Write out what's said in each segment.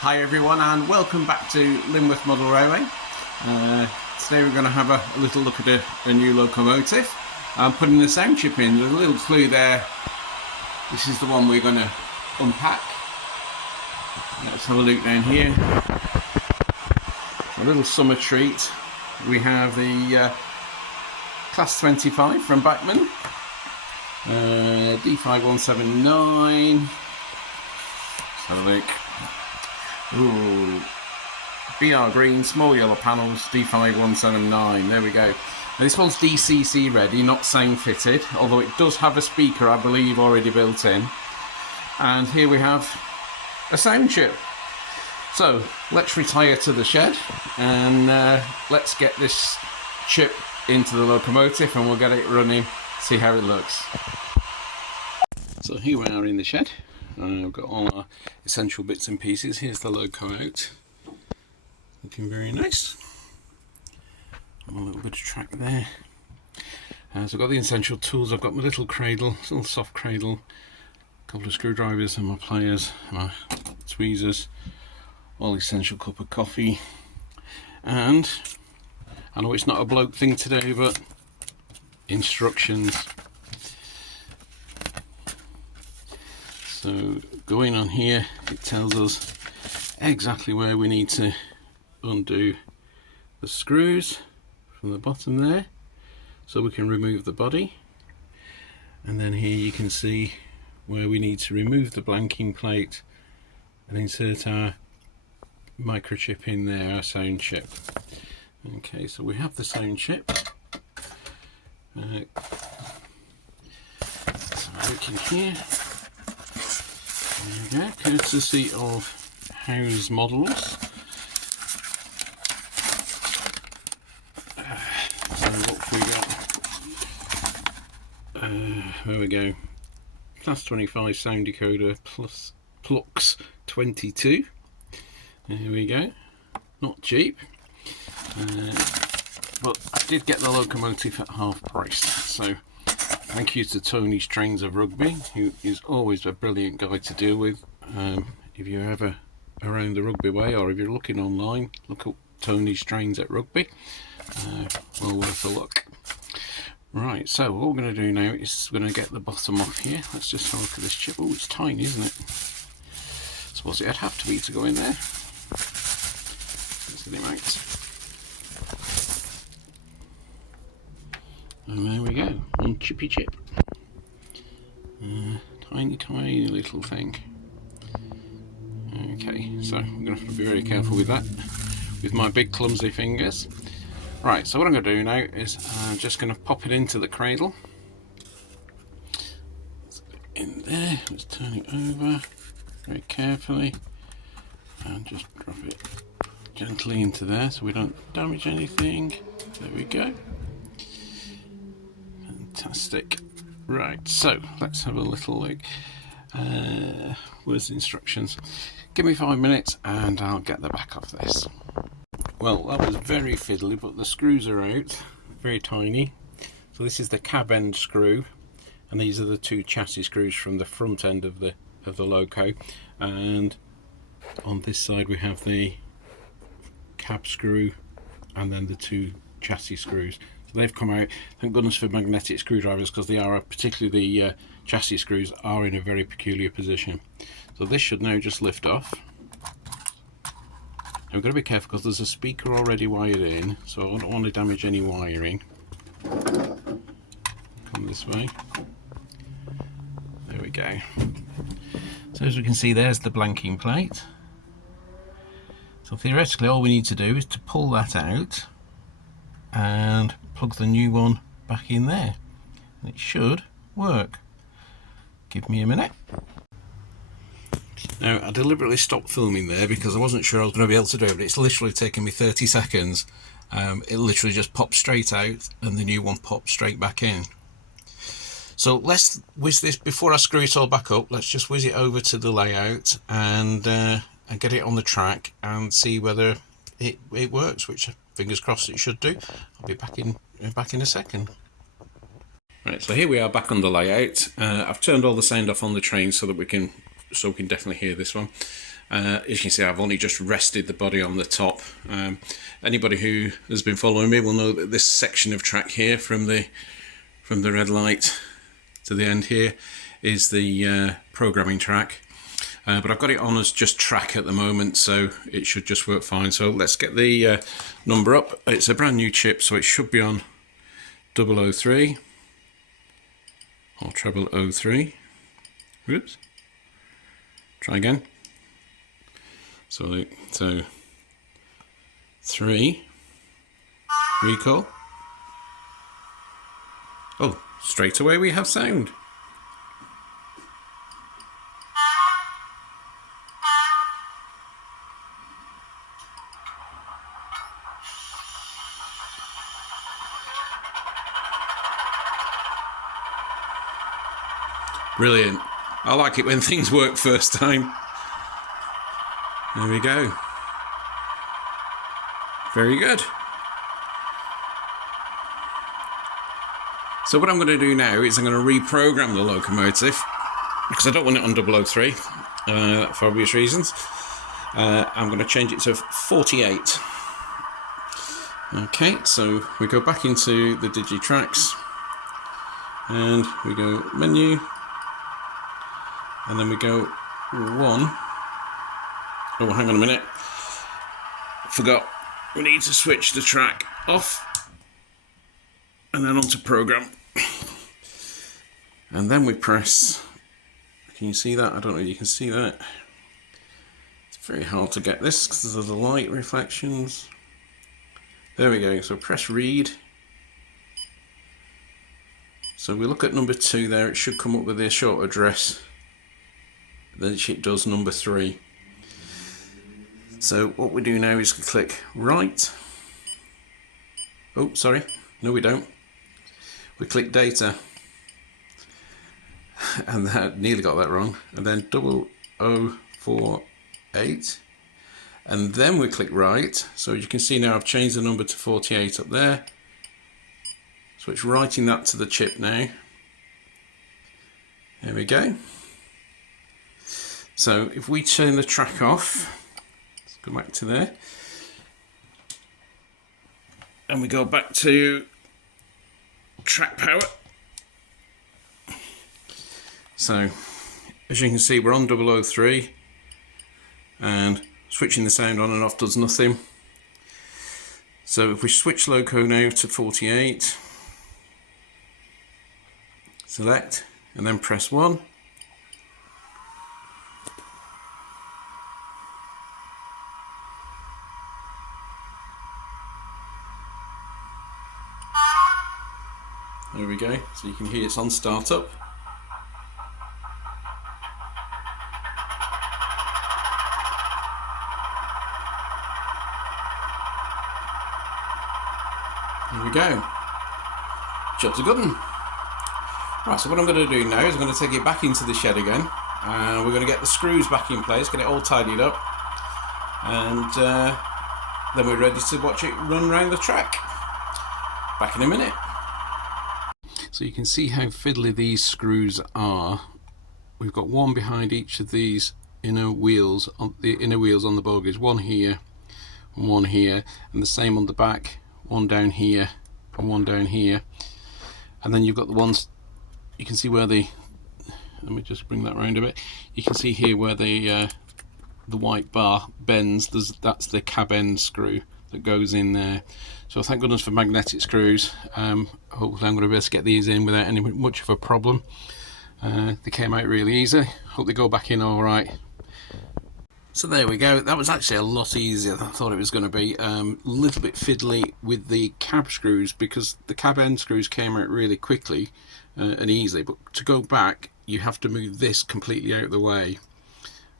Hi everyone and welcome back to Lyneworth Model Railway. Today we're going to have a little look at a new locomotive. I'm putting the sound chip in. There's a little clue there. This is the one we're going to unpack. Let's have a look down here. A little summer treat. We have the Class 25 from Bachmann. D5179. Let's have a look. Ooh, BR green, small yellow panels, D5179. There we go. Now this one's DCC ready, not sound fitted, although it does have a speaker, I believe, already built in. And here we have a sound chip. So let's retire to the shed and let's get this chip into the locomotive and we'll get it running, see how it looks. So here we are in the shed. I've got all our essential bits and pieces. Here's the Loco out, looking very nice. A little bit of track there. So I've got the essential tools. I've got my little cradle, little soft cradle, a couple of screwdrivers and my pliers, my tweezers, all essential cup of coffee, and I know it's not a bloke thing today, but instructions. So going on here, it tells us exactly where we need to undo the screws from the bottom there, so we can remove the body. And then here you can see where we need to remove the blanking plate and insert our microchip in there, our sound chip. Okay, so we have the sound chip. So look in here. There we go, courtesy of House Models. So what have we got? There we go. Class 25 Sound Decoder plus Plux22. There we go. Not cheap. But I did get the locomotive at half price. So thank you to Tonys Trains of Rugby, who is always a brilliant guy to deal with. If you're ever around the Rugby way, or if you're looking online, look up Tonys Trains at Rugby. Well worth a look. Right, so what we're going to do now is we're going to get the bottom off here. Let's just have a look at this chip. Oh, it's tiny, isn't it? Suppose it'd have to be to go in there. Let's get him out. And there we go, one chippy chip. Tiny little thing. Okay, so I'm going to have to be very careful with that, with my big clumsy fingers. Right, so what I'm going to do now is I'm just going to pop it into the cradle. Let's get it in there, let's turn it over very carefully and just drop it gently into there so we don't damage anything. There we go. Fantastic. Right, so let's have a little look. Where's the instructions? Give me 5 minutes and I'll get the back off this. Well, that was very fiddly, but the screws are out, very tiny. So this is the cab end screw, and these are the two chassis screws from the front end of the Loco. And on this side we have the cab screw and then the two chassis screws. So they've come out. Thank goodness for magnetic screwdrivers, because they are, particularly the chassis screws, are in a very peculiar position. So this should now just lift off. Now we've got to be careful because there's a speaker already wired in, so I don't want to damage any wiring. Come this way. There we go. So as we can see, there's the blanking plate. So theoretically all we need to do is to pull that out and plug the new one back in there, and it should work. Give me a minute. Now I deliberately stopped filming there because I wasn't sure I was going to be able to do it, but it's literally taken me 30 seconds. It literally just popped straight out and the new one popped straight back in. So let's whiz this, before I screw it all back up, let's just whiz it over to the layout and get it on the track and see whether it works, which fingers crossed it should do. I'll be back in a second. Right, so here we are back on the layout. I've turned all the sound off on the train so that we can definitely hear this one. As you can see, I've only just rested the body on the top. Anybody who has been following me will know that this section of track here from the red light to the end here is the programming track. But I've got it on as just track at the moment, so it should just work fine. So let's get the number up. It's a brand new chip, so it should be on 003 or 0003. Oops. Try again. So 3, recall. Oh, straight away we have sound. Brilliant. I like it when things work first time. There we go. Very good. So what I'm going to do now is I'm going to reprogram the locomotive, because I don't want it on 003 for obvious reasons. I'm going to change it to 48. Okay, so we go back into the Digitracks and we go menu, and then we go 1. Oh, hang on a minute. Forgot. We need to switch the track off and then onto program. And then we press. Can you see that? I don't know if you can see that. It's very hard to get this because of the light reflections. There we go. So press read. So we look at number 2 there. It should come up with a short address. Then it does number 3. So what we do now is click right. Oh, sorry. No, we don't. We click data. And that nearly got that wrong. And then 0048. And then we click right. So you can see now I've changed the number to 48 up there. So it's writing that to the chip now. There we go. So if we turn the track off, let's go back to there, and we go back to track power. So as you can see, we're on 003, and switching the sound on and off does nothing. So if we switch Loco now to 48, select and then press 1. There we go, so you can hear it's on startup. There we go. Job's a good one. Right, so what I'm going to do now is I'm going to take it back into the shed again. We're going to get the screws back in place, get it all tidied up. And then we're ready to watch it run around the track. Back in a minute. So you can see how fiddly these screws are. We've got one behind each of these inner wheels, on the bogies. One here and one here, and the same on the back. One down here and one down here. And then you've got the ones, you can see where the, let me just bring that round a bit. You can see here where the white bar bends. That's the cab end screw that goes in there. So thank goodness for magnetic screws. Hopefully I'm going to be able to get these in without any much of a problem. They came out really easy. Hope they go back in all right. So there we go. That was actually a lot easier than I thought it was going to be. A little bit fiddly with the cab screws because the cab end screws came out really quickly and easily. But to go back, you have to move this completely out of the way.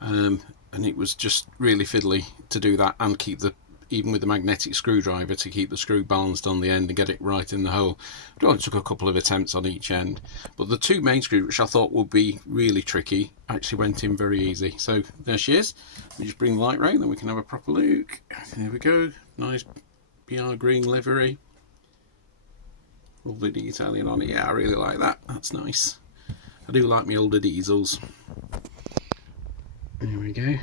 And it was just really fiddly to do that and keep the, even with the magnetic screwdriver, to keep the screw balanced on the end and get it right in the hole. It took a couple of attempts on each end, but the two main screws, which I thought would be really tricky, actually went in very easy. So there she is. Let me just bring the light round, then we can have a proper look. There we go. Nice PR green livery. Lovely detailing on it. Yeah, I really like that. That's nice. I do like my older diesels. There we go.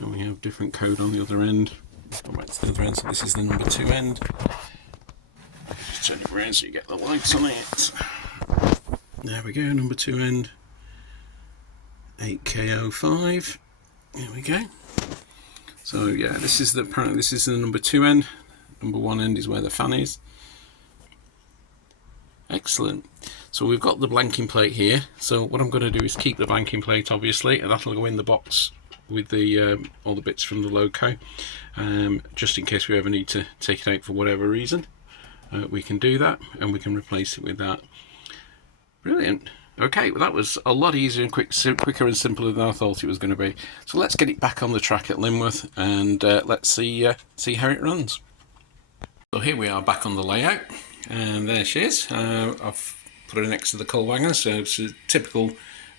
and we have different code on the other end. Let's go back to the other end. So this is the number 2 end. Just turn it around so you get the lights on it. There we go, number 2 end, 8K05. There we go. So yeah, apparently this is the number 2 end. Number 1 end is where the fan is. Excellent. So we've got the blanking plate here. So what I'm going to do is keep the blanking plate, obviously, and that'll go in the box with the all the bits from the Loco, just in case we ever need to take it out for whatever reason. We can do that, and we can replace it with that. Brilliant. Okay, well that was a lot easier and quicker and simpler than I thought it was going to be. So let's get it back on the track at Lyneworth, and let's see how it runs. So here we are back on the layout, and there she is. I've put her next to the coal wagon, so it's a typical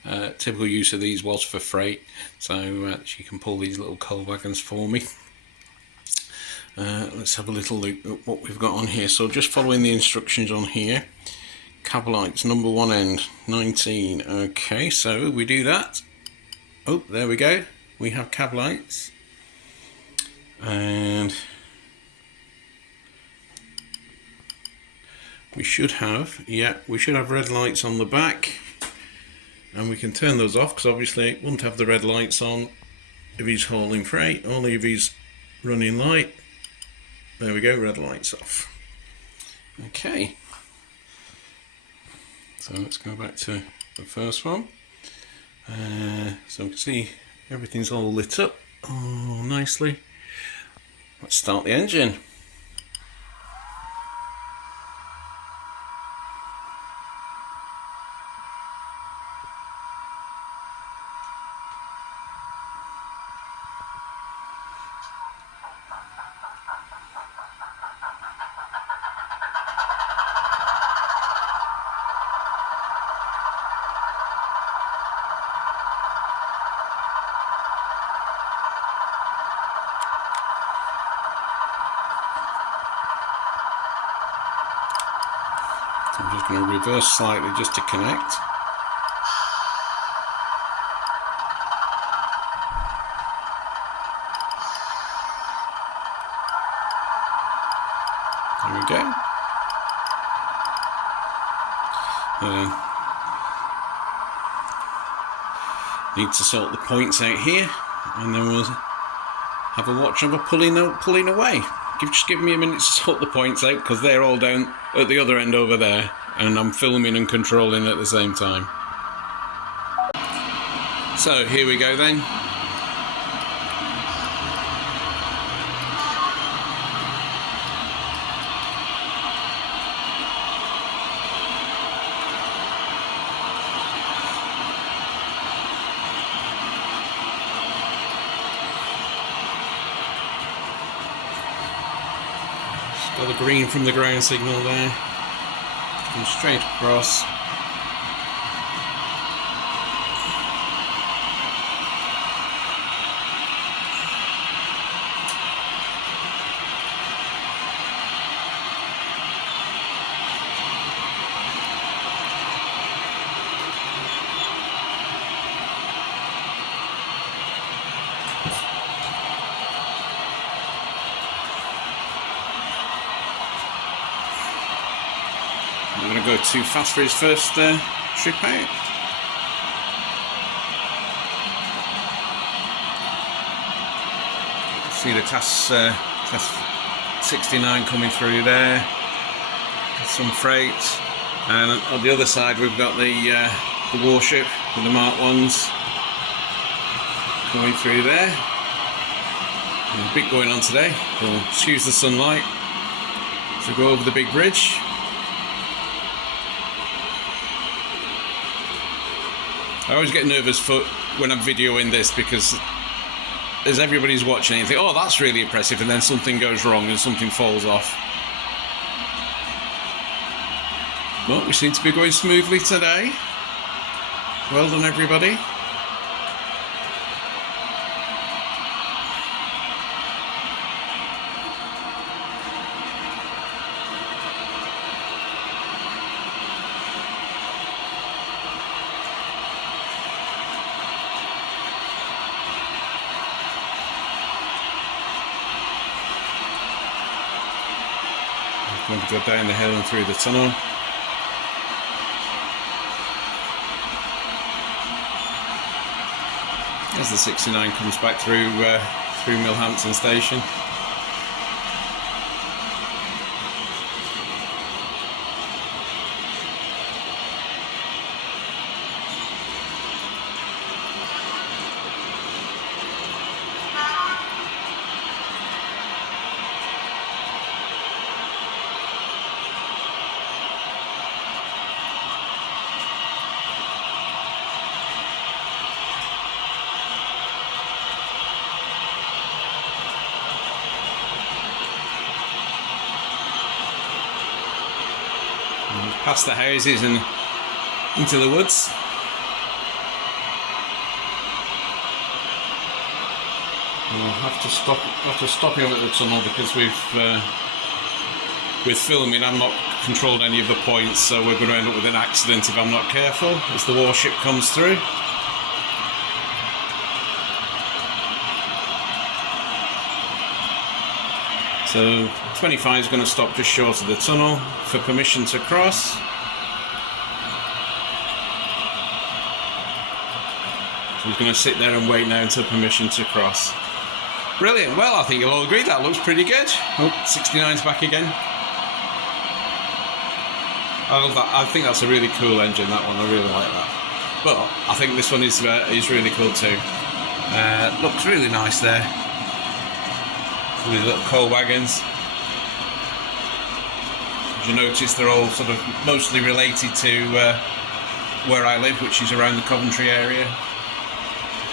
use of these was for freight, so she can pull these little coal wagons for me. Let's have a little look at what we've got on here. So just following the instructions on here. Cab lights, number 1 end, 19. Okay, so we do that. Oh, there we go. We have cab lights, and we should have red lights on the back, and we can turn those off because obviously it won't have the red lights on if he's hauling freight, only if he's running light. There we go, red lights off. Okay, so let's go back to the first one. So we can see everything's all lit up nicely. Let's start the engine. I'm just going to reverse slightly just to connect. There we go. Need to sort the points out here, and then we'll have a watch of her pulling away. Just give me a minute to sort the points out because they're all down at the other end over there, and I'm filming and controlling at the same time. So here we go then. Got the green from the ground signal there. Come straight across. I'm going to go too fast for his first trip out. See the class 69 coming through there. Some freight, and on the other side we've got the warship with the Mark 1s coming through there. There's a bit going on today. We'll use the sunlight to go over the big bridge. I always get nervous when I'm videoing this because as everybody's watching you think, oh, that's really impressive, and then something goes wrong and something falls off. Well, we seem to be going smoothly today. Well done, everybody. going to go down the hill and through the tunnel. As the 69 comes back through Millhampton Station. Past the houses and into the woods. I'll have to stop him at the tunnel because with filming I've not controlled any of the points, so we're going to end up with an accident if I'm not careful as the warship comes through. So 25 is going to stop just short of the tunnel for permission to cross. So he's going to sit there and wait now until permission to cross. Brilliant. Well, I think you'll all agree that looks pretty good. Oh, 69's back again. I love that. I think that's a really cool engine, that one. I really like that. But I think this one is really cool too. Looks really nice there. With little coal wagons. As you notice, they're all sort of mostly related to where I live, which is around the Coventry area.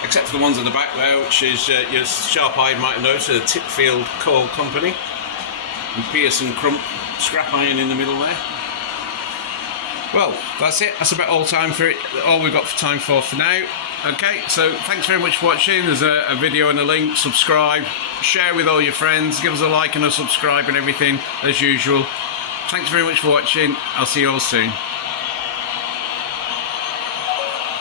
Except for the ones at the back there, which is your sharp-eyed might notice, the Tipfield Coal Company. And Pearson Crump scrap iron in the middle there. Well, that's it. That's about all we've got time for now. Okay, so thanks very much for watching. There's a video and a link. Subscribe, share with all your friends, give us a like and a subscribe and everything as usual. Thanks very much for watching. I'll see you all soon.